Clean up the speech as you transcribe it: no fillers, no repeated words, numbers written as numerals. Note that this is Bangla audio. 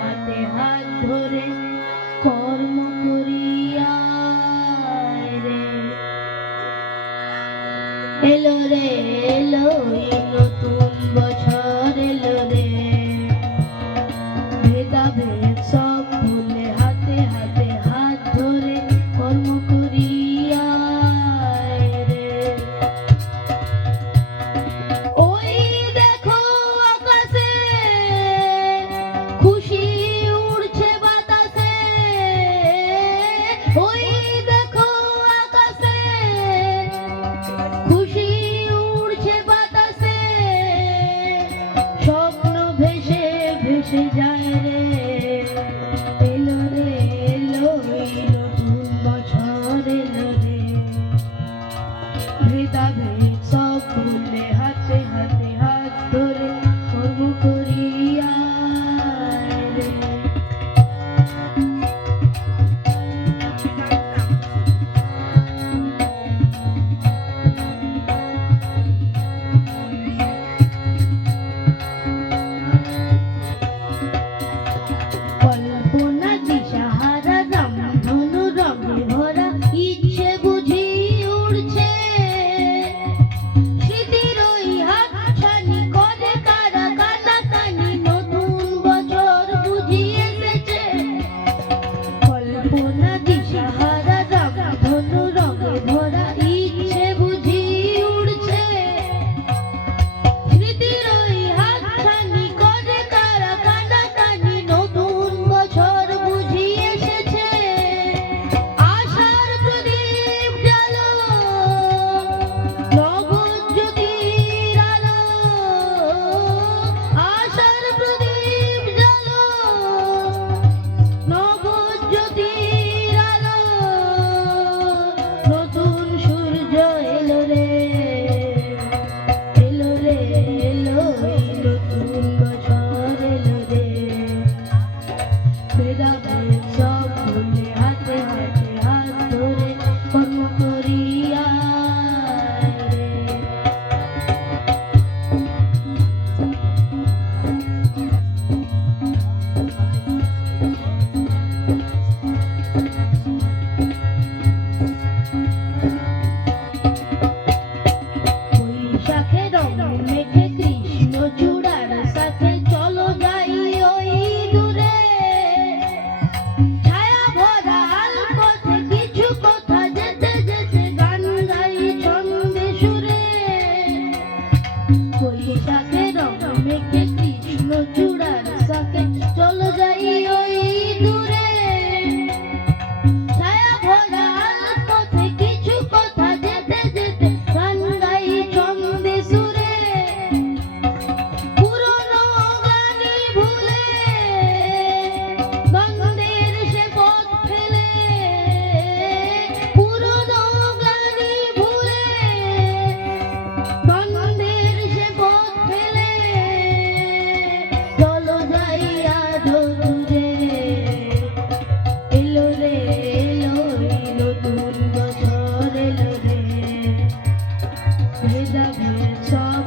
হাতে হাত ধরে কর্ম করিয়া রে। এলো রে এলো এই নতুন বছর এলো রে, ভেদাভেদ সব ভুলে হাতে হাতে হাত ধরে কর্ম করিয়া রে। ওই দেখো আকাশে খুশি উড়ছে বাতাসে, ওই দেখো আকাশে খুশি উড়ছে বাতাসে, স্বপ্ন ভেসে ভেসে যায় রে। এলো রে এলো এই নতুন বছর এলো রে, ভেদাভেদ সব ভুলে হাতে হাতে হাত ধরে কর্ম করিয়া রে। কল্পনা দিশাহারা রামধনু রঙে ভরা, ইচ্ছে বুঝি উড়ছে, স্মৃতির ওই হাতছানি করে কারা কানাকানি, নতুন বছর বুঝি এসেছে। কল্পনা দিশাহারা রামধনু রঙে ভরা, ইচ্ছে বুঝি উড়ছে, স্মৃতির ওই হাতছানি করে কারা কানাকানি, নতুন বছর বুঝি এসেছে। আশার প্রদীপ জ্বালো, নগদ জ্যোতির আলো, আশার প্রদীপ জ্বালো, নগদ জ্যোতির আলো, নতুন সূর্য এলো রে। এলো রে এলো এই নতুন বছর এলো রে, ভেদাভেদ সব ভুলে হাতে হাতে হাত ধরে কর্ম করিয়া রে। বৈশাখে রং মেখে কৃষ্ণ চূড়ার সাথে চলো যাই ওই দূরে, ছায়া ভরা আলপথে কিছু কথা যেতে যেতে গান গাই ছন্দে সুরে। বৈশাখে রং মেখে কৃষ্ণ চূড়ার সাথে চলো যাই ওই দূরে, ছায়া ভরা আলপথে কিছু কথা যেতে যেতে গান গাই ছন্দে সুরে। পুরনো গানি ভুলে দ্বন্দ্বের সে পথ ফেলে, পুরনো গানি ভুলে দ্বন্দ্বের সে পথ ফেলে, চলো যাই আরো দূরে। এলো রে এলো এই নতুন বছর এলো রে, ভেদাভেদ সব